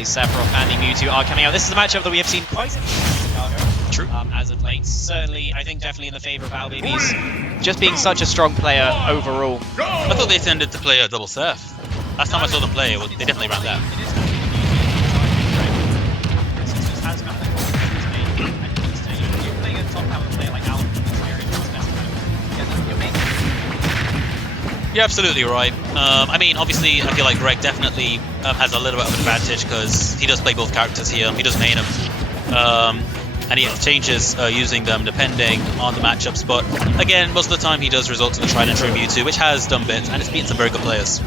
Definitely Sephiroth and the Mewtwo are coming out. This is a matchup that we have seen quite a few Kargo. True. As of late. Certainly, I think definitely in the favor of OwlBBs. Just being such a strong player overall. I thought they tended to play a double Seth. Last time I saw them play, they definitely ran that. You're absolutely right. I mean, obviously, I feel like Greg definitely has a little bit of an advantage because he does play both characters here. He does main them. And he changes using them depending on the matchups. But again, most of the time he does resort to the tried and true Mewtwo, which has done bits, and it's beaten some very good players.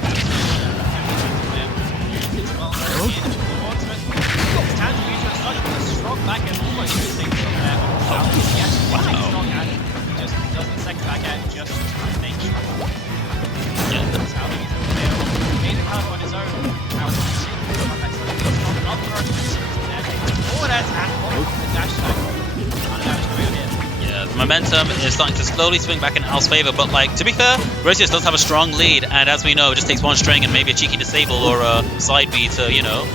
Yeah, the momentum is starting to slowly swing back in Al's favor, but like, to be fair, Griseous does have a strong lead, and as we know, it just takes one string and maybe a cheeky disable or a side B to, you know,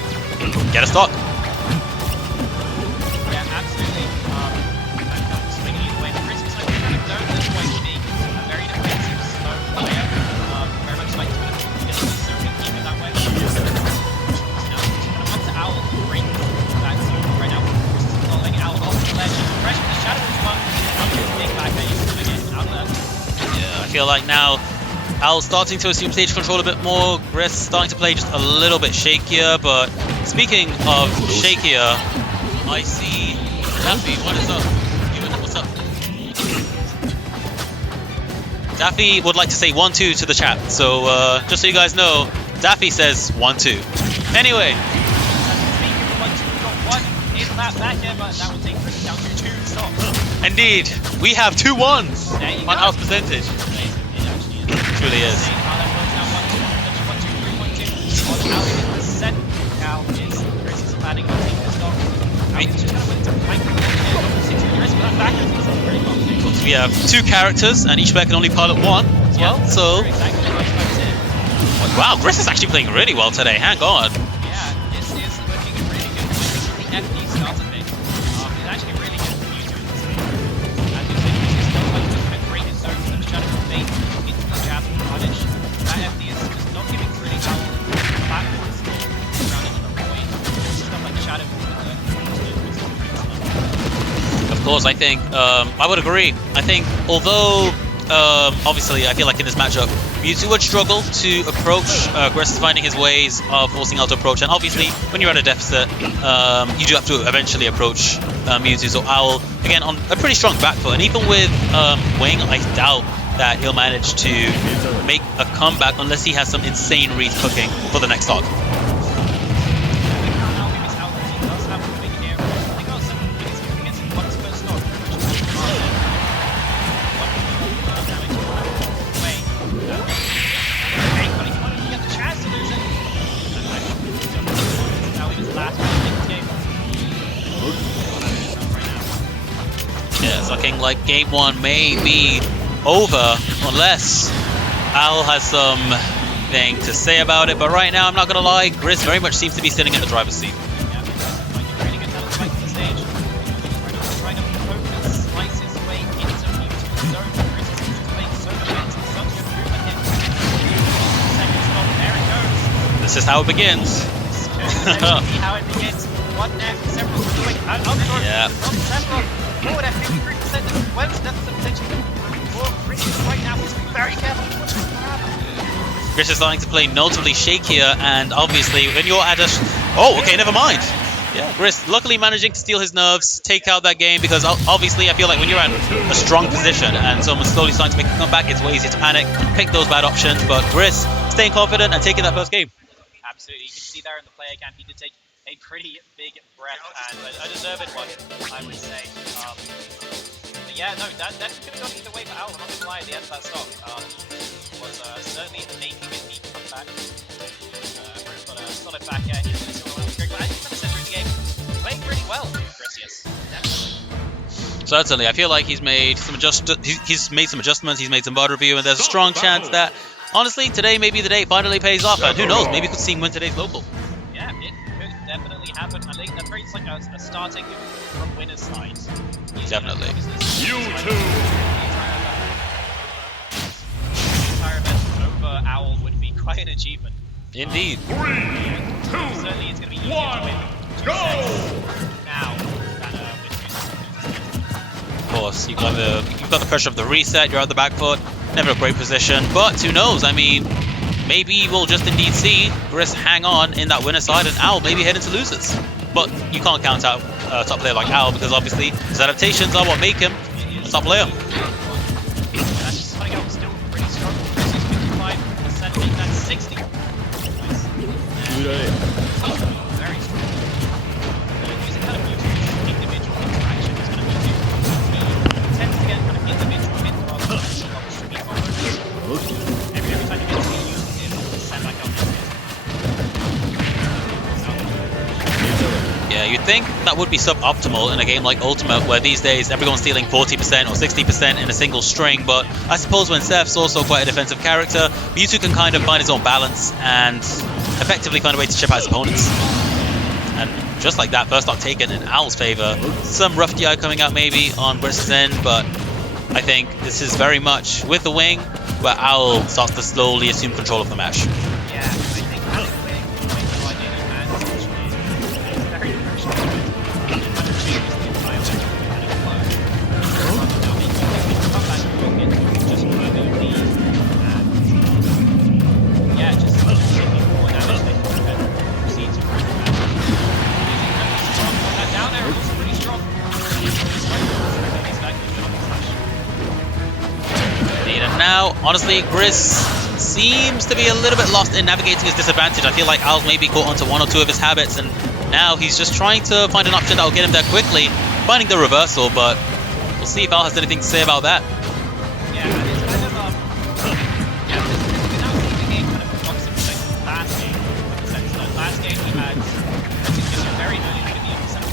get a stock. Yeah, absolutely. I'm swinging either way. Griseous, I kind of known this way to be a very defensive, slow player. Very much like to get the circuit, keep it that way. You know, kind of onto Owl to break that zone right now. Griseous is not letting Owl off the ledge. Fresh with the shadow is fun. Big back there, he's coming in. Out there. Yeah, I feel like now Al's starting to assume stage control a bit more. Gris starting to play just a little bit shakier, but speaking of shakier, I see Daffy. What is up? What's up? Daffy would like to say 1-2 to the chat, so just so you guys know, Daffy says 1-2. Anyway. Indeed, we have 2 1s on house percentage. It truly is. We have 2 characters, and each player can only pilot 1 as well. So, wow, Gris is actually playing really well today. Hang on. Yeah, this is looking really good. The FD started big. He's actually really good for Mewtwo in this game. As you said, Mewtwo is not like the great zones and shadow of bait into the jab and punish. That FD is just not giving really well backwards surrounding the void. Stuff like shadow. Of course, I think I would agree. I think although obviously I feel like in this matchup Mewtwo would struggle to approach. Gris is finding his ways of forcing out to approach, and obviously when you're at a deficit, you do have to eventually approach Mewtwo. So Owl again on a pretty strong back foot, and even with Wing, I doubt that he'll manage to make a comeback unless he has some insane reads cooking for the next stock. Yeah, it's looking like game 1 may be over unless Al has something to say about it. But right now, I'm not gonna lie, Gris very much seems to be sitting in the driver's seat. This is how it begins. How it begins. One next, several doing yeah. Forward at 53%. One step potentially for Griseous right now. He's very careful. Gris is starting to play notably shakier, and obviously when you're at a oh, okay, never mind. Yeah, Gris luckily managing to steal his nerves, take out that game, because obviously I feel like when you're at a strong position and someone's slowly starting to make a comeback, it's way easier to panic, pick those bad options, but Gris staying confident and taking that first game. Absolutely, you can see there in the player camp, he did take a pretty big breath, and a deserved one, I would say. But yeah, no, that could have gone either way for Owl. I'm not going to lie, at the end of that stock was certainly making a deep comeback. Got a solid back air here, but I think from the center of the game, playing pretty well, Griseous. Certainly, I feel like he's made some adjustments, he's made some VOD review, and there's a strong chance that, honestly, today may be the day it finally pays off, and who knows, maybe we could see him win today's local. Yeah, it could definitely happen. I think that brings like a starting from winner's side. Definitely. You too. The entire event over Owl would be quite an achievement. Indeed. 3, 2, Certainly it's going to be easier to win 2 go! sets now than with Of course, you've got the pressure of the reset. You're on the back foot. Never a great position, but who knows? I mean, maybe we'll just indeed see Gris hang on in that winner side and Owl maybe head into losers. But you can't count out a top player like Owl because obviously his adaptations are what make him a top player. That's just finding out still pretty strong. 55%, making that 60. Nice. Very strong. Using kind of Mewtwo's individual interaction is going to be Mewtwo. Tends to get kind of individual hit rather than streaming combos. Every time you get to use it, send back up. Yeah, you'd think that would be suboptimal in a game like Ultimate, where these days everyone's stealing 40% or 60% in a single string, but I suppose when Seth's also quite a defensive character, Mewtwo can kind of find his own balance and effectively find a way to chip out his opponents. And just like that, first stock taken in Owl's favor. Some rough DI coming out maybe on Gris's end, but I think this is very much with the wing, where Owl starts to slowly assume control of the match. Yeah, I think having a wing makes the idea of man essentially is very crucial. It kind of changes the entire way kind of flow. Now, you can come back and wing it, just further your lead, and yeah, just taking more damage they can then proceed to bring it back. That down air was pretty strong. And now, honestly, Gris seems to be a little bit lost in navigating his disadvantage. I feel like Owl's maybe caught onto 1 or 2 of his habits, and now he's just trying to find an option that will get him there quickly, finding the reversal, but we'll see if Owl has anything to say about that. Yeah, and it's kind of yeah, we're now seeing the game kind of opposite from like last game, in the sense that last game we had a very early lead in the episode,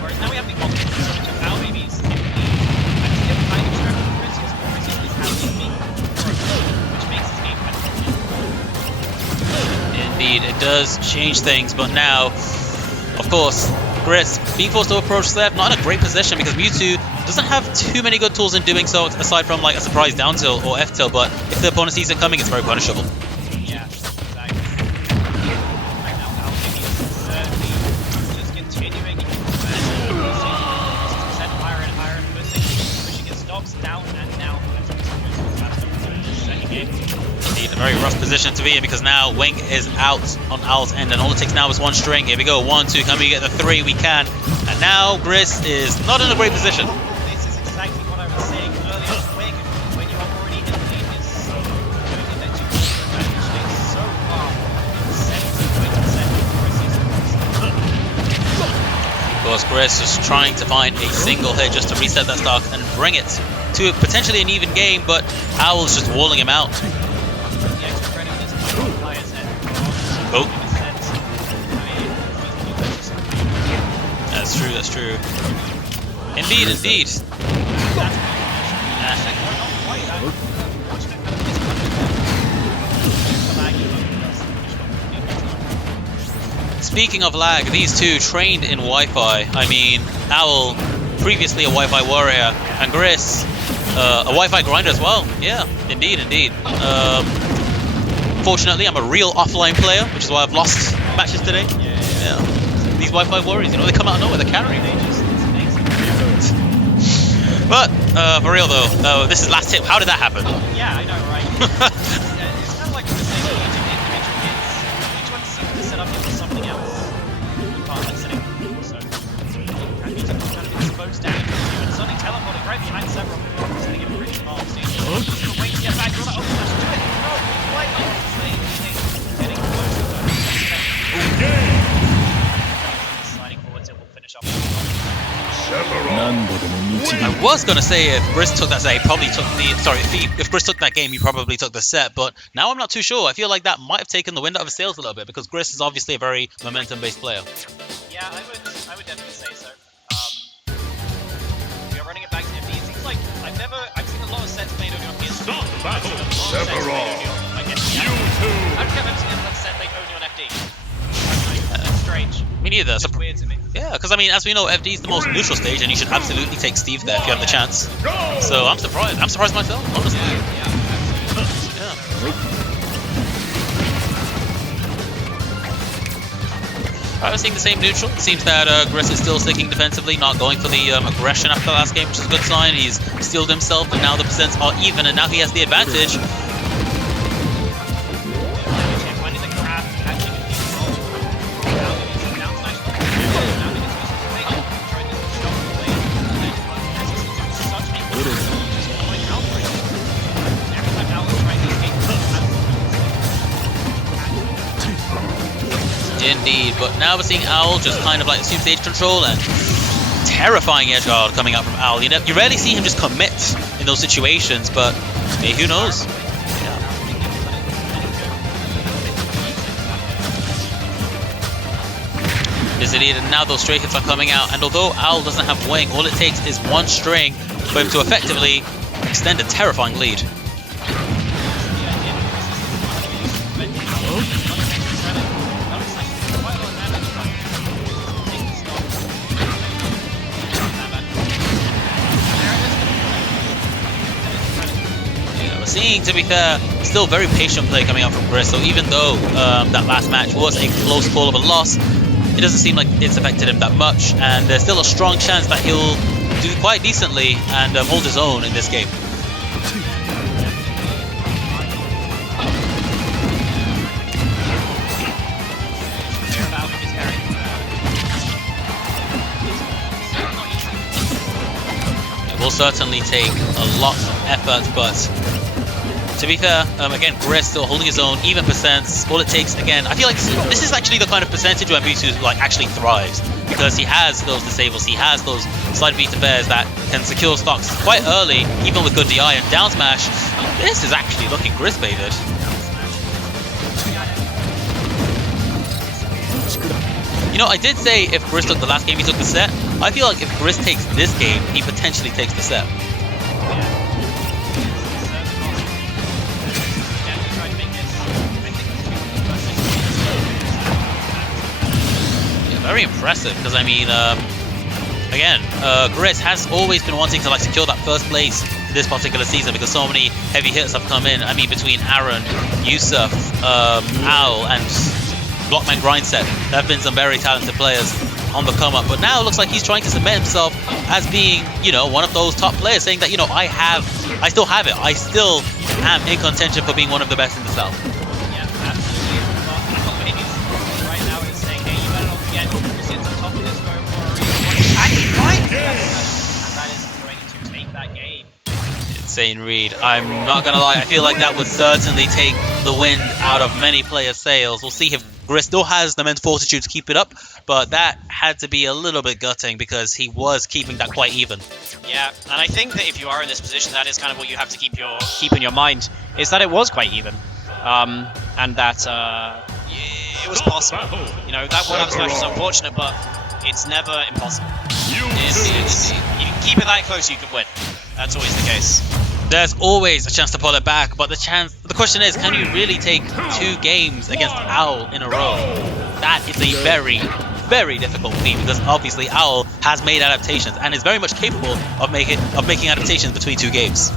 whereas now we have the opposite percentage of OwlBBs in the lead. I just get kind of struggling with Griseous, but Griseous is having me for a goal, which makes his game better. Indeed, it does change things, but now, of course, Gris being forced to approach Seth, not in a great position because Mewtwo doesn't have too many good tools in doing so, aside from like a surprise down tilt or F tilt, but if the opponent sees it coming, it's very punishable. Yeah, exactly. Right now, OwlBBs is certainly just continuing to set higher and higher and pushing his stocks down and down. Second game. Indeed, a very rough position to be in because now Wing is out on Owl's end, and all it takes now is 1 string. Here we go, 1, 2, can we get the 3? We can. And now Gris is not in a great position. This is exactly what I was saying earlier. Wing, when you are already in the lead, is doing that you can advantage so far. 70% Of course, Gris is trying to find a single hit just to reset that stock and bring it to potentially an even game, but Owl's just walling him out. Oh. That's true, that's true. Indeed, indeed. Speaking of lag, these two trained in Wi-Fi. I mean, Owl, previously a Wi-Fi warrior, and Gris, a Wi-Fi grinder as well. Yeah, indeed, indeed. Fortunately, I'm a real offline player, which is why I've lost matches today. Yeah. These Wi-Fi warriors, you know, they come out of nowhere, they're carrying. But, for real though, this is last hit. How did that happen? Yeah, I know, right? It's kind of like the same individual hits. Each one seems to set up into something else. You can't like setting so Mewtwo kind of exposed damage and suddenly teleporting right behind several, setting him pretty fast. Wait to get back, you wanna OwlBBs do it? No, why not? Getting close to the sliding forwards, it will finish off. I was gonna say if Gris took that set, he probably took the if Gris took that game, he probably took the set. But now I'm not too sure. I feel like that might have taken the wind out of his sails a little bit because Gris is obviously a very momentum-based player. Yeah, I would definitely say so. We are running it back to FD. It seems like I've seen a lot of sets played only on PS2. I've seen a lot of sets played only on like FD. I don't think I've ever seen a set played only on FD. That's strange. neither. It's just weird to me. Yeah, because I mean, as we know, FD is the most neutral stage, and you should absolutely take Steve there if you have the chance. So I'm surprised. I'm surprised myself, honestly. Yeah, absolutely. I was seeing the same neutral. It seems that Griseous is still sticking defensively, not going for the aggression after the last game, which is a good sign. He's steeled himself, and now the percents are even, and now he has the advantage. Indeed, but now we're seeing Owl just kind of like assume stage control, and terrifying edge guard coming out from Owl. You rarely see him just commit in those situations, but hey, who knows? Indeed, and now those stray hits are coming out, and although Owl doesn't have wing, all it takes is one string for him to effectively extend a terrifying lead. Seeing, to be fair, still very patient play coming out from Gris, so even though that last match was a close call of a loss, it doesn't seem like it's affected him that much, and there's still a strong chance that he'll do quite decently and hold his own in this game. It will certainly take a lot of effort, but to be fair, again, Gris still holding his own, even percents. All it takes, again, I feel like this is actually the kind of percentage where Mewtwo like actually thrives, because he has those disables, he has those side beat affairs that can secure stocks quite early, even with good DI and down smash. This is actually looking Gris baited. You know, I did say if Gris took the last game, he took the set. I feel like if Gris takes this game, he potentially takes the set. Very impressive, because I mean, again, Gris has always been wanting to like secure that first place this particular season, because so many heavy hitters have come in. I mean, between Aaron, Yusuf, Owl, and Blockman Grindset, there have been some very talented players on the come up. But now it looks like he's trying to cement himself as being, you know, one of those top players, saying that, you know, I still have it. I still am in contention for being one of the best in the South. Insane read. I'm not gonna lie, I feel like that would certainly take the wind out of many players' sails. We'll see if Gris still has the mental fortitude to keep it up, but that had to be a little bit gutting because he was keeping that quite even. Yeah, and I think that if you are in this position, that is kind of what you have to keep in your mind, is that it was quite even, and that it was possible. You know, that one-up smash is unfortunate, but it's never impossible. You can keep it that close, you can win. That's always the case. There's always a chance to pull it back, but the question is, can you really take 2 games against Owl in a row? That is a very, very difficult feat, because obviously Owl has made adaptations and is very much capable of making adaptations between 2 games.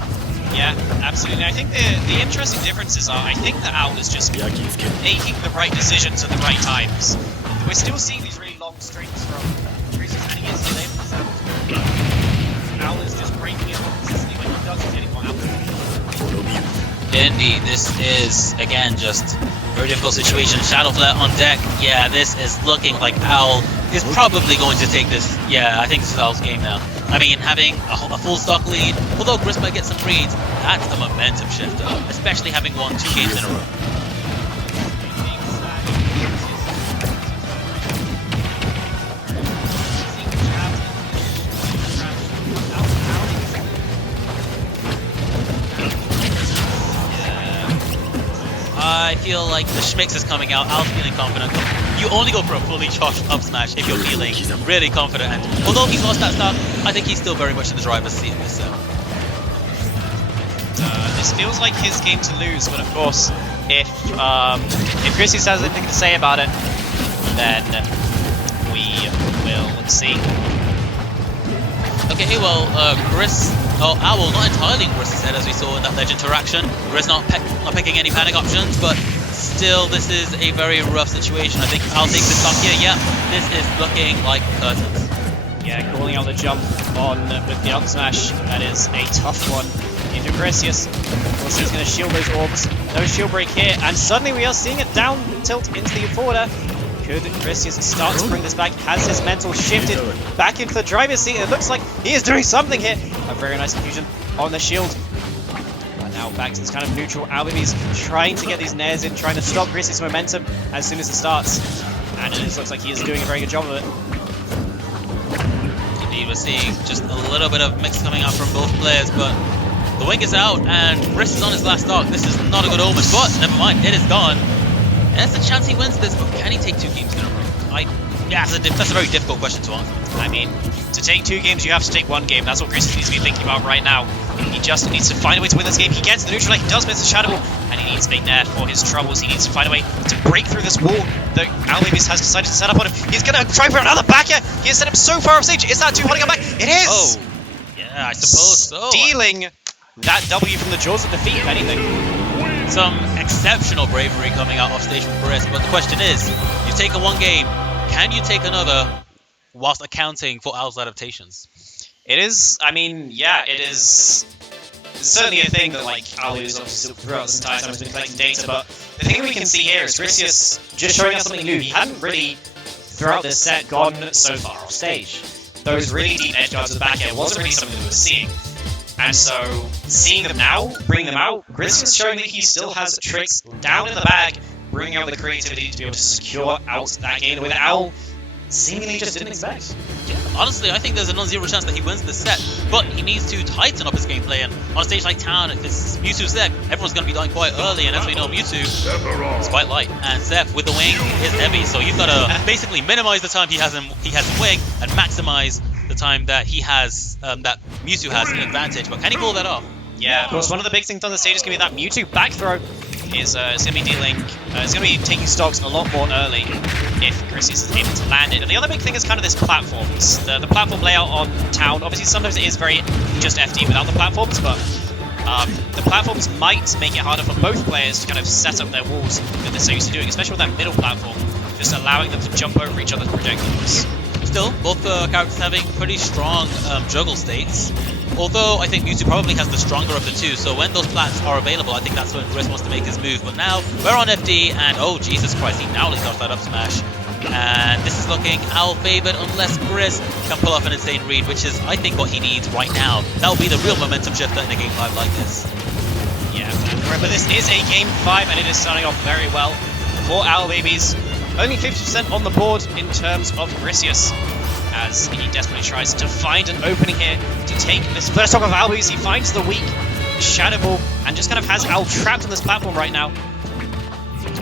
Yeah, absolutely. I think the interesting differences are, I think that Owl is just making the right decisions at the right times. We're still seeing these really long strings from Griseous, and he is still able to settle. Owl is just breaking it consistently when he does his getting one out. Indeed, this is, again, just a very difficult situation. Shadow Flare on deck. Yeah, this is looking like Owl is probably going to take this. Yeah, I think this is Owl's game now. I mean, having a full stock lead, although Gris might get some reads, that's the momentum shifter, especially having won 2 games in a row. I feel like the schmix is coming out. Owl's feeling confident. You only go for a fully charged up smash if you're feeling really confident. And although he's lost that stock, I think he's still very much in the driver's seat in this set. This feels like his game to lose, but of course, if Griseous has anything to say about it, then see. Okay, well, Owl not entirely in Gris's head as we saw in that ledge interaction. Gris not picking any panic options, but still, this is a very rough situation. I think Owl takes the stock here. Yeah, this is looking like curtains. Yeah, calling out the jump on with the up smash. That is a tough one into Griseous. Also, he's going to shield those orbs. No shield break here, and suddenly we are seeing a down tilt into the forwarder. Could Griseous start to bring this back? Has his mental shifted back into the driver's seat? It looks like he is doing something here. A very nice confusion on the shield. And now back to this kind of neutral. OwlBBs trying to get these nairs in, trying to stop Griseous' momentum as soon as it starts. And it just looks like he is doing a very good job of it. Indeed, we're seeing just a little bit of mix coming out from both players, but the wing is out and Gris is on his last stock. This is not a good omen, but never mind, it is gone. There's a chance he wins this, but can he take 2 games in a row? That's a very difficult question to answer. I mean, to take 2 games, you have to take 1 game. That's what Griseous needs to be thinking about right now. He just needs to find a way to win this game. He gets the neutral, he does miss the Shadow Ball, and he needs a nair for his troubles. He needs to find a way to break through this wall that OwlBBs has decided to set up on him. He's going to try for another back here. He has set him so far off stage. Is that 2 holding him back? It is! Oh, yeah, I suppose so. Stealing that W from the jaws of defeat, if anything. Some exceptional bravery coming out off stage from Gris, but the question is, you've taken 1 game, can you take another whilst accounting for Owl's adaptations? It is, I mean, yeah, it is certainly a thing that, like, OwlBBs obviously throughout this entire time has been collecting data, but the thing we can see here is Griseous just showing us something new. He hadn't really, throughout this set, gone so far off stage. Those really deep edge guards at the back end wasn't really something that we were seeing. And so, seeing them now, bringing them out, Griseous showing that he still has tricks down in the bag, bringing out the creativity to be able to secure out that game with Owl seemingly just didn't expect. Yeah, honestly, I think there's a non-zero chance that he wins this set, but he needs to tighten up his gameplay, and on a stage like Town, if it's Mewtwo's deck, everyone's going to be dying quite early, and as we know, Mewtwo is quite light, and Zeph with the wing is heavy, so you've got to basically minimize the time he has in wing, and maximize the time that he has, that Mewtwo has an advantage, but can he pull that off? Yeah, of course, one of the big things on the stage is going to be that Mewtwo back throw is going to be dealing, it's going to be taking stocks a lot more early if Griseous is able to land it. And the other big thing is kind of this platforms. The platform layout on Town, obviously sometimes it is very just FD without the platforms, but the platforms might make it harder for both players to kind of set up their walls that they're so used to doing, especially with that middle platform, just allowing them to jump over each other's projectiles. Still, both characters having pretty strong juggle states. Although I think Mewtwo probably has the stronger of the two, so when those plats are available, I think that's when Gris wants to make his move. But now we're on FD, and oh Jesus Christ, he narrowly dodged that up smash. And this is looking Owl favored unless Gris can pull off an insane read, which is I think what he needs right now. That will be the real momentum shifter in a game 5 like this. Yeah, remember this is a game 5, and it is starting off very well for OwlBBs. Only 50% on the board in terms of Griseous, as he desperately tries to find an opening here to take this first stock of OwlBBs. He finds the weak Shadow Ball and just kind of has Owl trapped on this platform right now.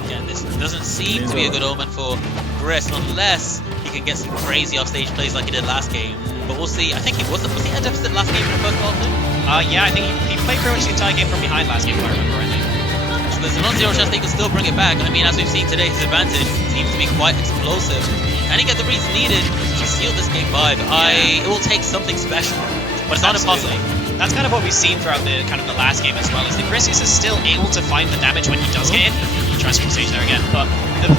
Yeah, this doesn't seem to be a good omen for Gris unless he can get some crazy offstage plays like he did last game. But we'll see. I think he was he at deficit last game in the first half? Yeah, I think he played pretty much the entire game from behind last game, if I remember rightly. So there's a non-zero chance that he can still bring it back. I mean, as we've seen today, his advantage seems to be quite explosive. Can he get the reads needed to seal this game 5? It will take something special, but it's not impossible. That's kind of what we've seen throughout the last game as well, is that Griseous is still able to find the damage when he does get in. He tries to stage there again, but the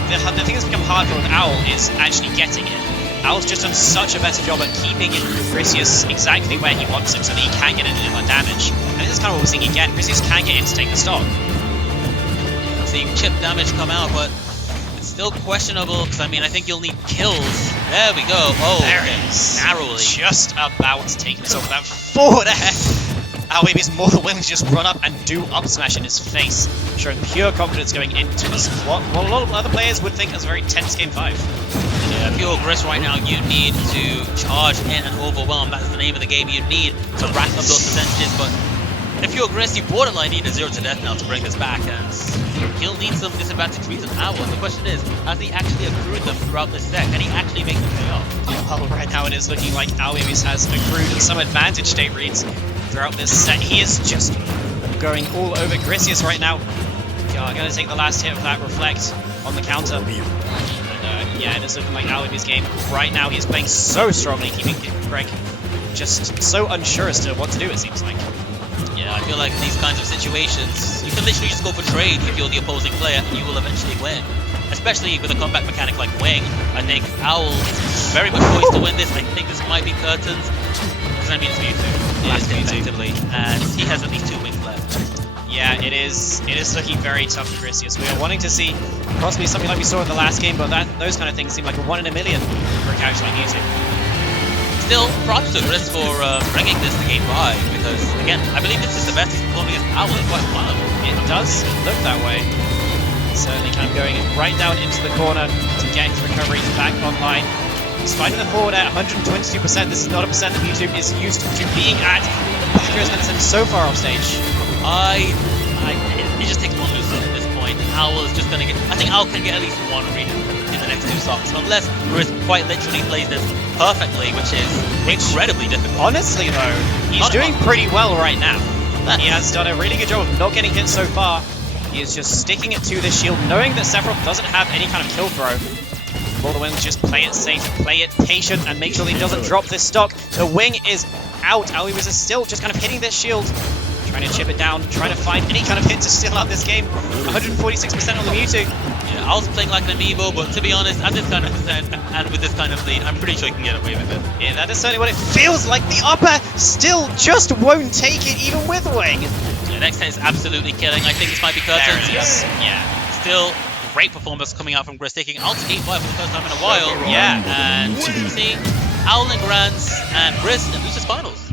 thing that's become hard for Owl is actually getting it. Owl's just done such a better job at keeping Griseous exactly where he wants him so that he can get in and that damage. And this is kind of what we're seeing again. Griseous can get in to take the stock. Seeing chip damage come out, but it's still questionable because I mean I think you'll need kills. There we go. Oh, there it is. Narrowly. Just about taking this over that forward air. OwlBBs more than willing to just run up and do up smash in his face, showing pure confidence going into this, what a lot of other players would think is a very tense game 5. Yeah, if you're Gris right now, you need to charge in and overwhelm. That's the name of the game. You need to rack up those percentages, but if you're Gris, you borderline need a 0 to death now to bring this back, and he'll need some disadvantage reads on Owl. The question is, has he actually accrued them throughout this set? Can he actually make them pay off? Well, right now it is looking like OwlBBs has accrued some advantage state reads throughout this set. He is just going all over Griseous right now. Going to take the last hit of that reflect on the counter. And, Yeah, it is looking like OwlBBs' game right now. He is playing so strongly, keeping Greg just so unsure as to what to do, it seems like. Yeah, I feel like in these kinds of situations, you can literally just go for trade if you're the opposing player and you will eventually win. Especially with a combat mechanic like Wing, I think Owl is very much poised to win this. I think this might be Curtains. Because I mean, it's Mewtwo. Last hit, effectively. And he has at least 2 wings left. Yeah, it is looking very tough for Griseous. We are wanting to see possibly something like we saw in the last game, but those kind of things seem like a 1 in a million for a character like Mewtwo. Still, props to Gris for bringing this to game 5, because, again, I believe this is the best he's performing against Owl in quite a while. It does look that way. Certainly kind of going right down into the corner to get his recovery back online. He's fighting the forward at 122%. This is not a percent that YouTube is used to being at. The back is going to send him so far off stage. It just takes one loose at this point. Owl is just going to get... I think Owl can get at least 1 read in the next 2 stocks, unless Gris quite literally plays this perfectly, which is incredibly difficult. Honestly, though, he's doing pretty well right now. He has done a really good job of not getting hit so far. He is just sticking it to the shield, knowing that Sephiroth doesn't have any kind of kill throw. Balderwin just play it safe, play it patient, and make sure that he doesn't drop this stock. The wing is out. OwlBBs is still just kind of hitting this shield. Trying to chip it down, trying to find any kind of hit to steal out this game. 146% on the Mewtwo. Yeah, Owl's playing like an amiibo, but to be honest, at this kind of percent and with this kind of lead, I'm pretty sure he can get away with it. Yeah, that is certainly what it feels like. The upper still just won't take it, even with Wing. Yeah, next hit is absolutely killing. I think this might be Curtains. Yeah. Still, great performance coming out from Gris, taking out to 8-5 for the first time in a while. Yeah. And see, Owl and Grants and Gris and Lucis Finals.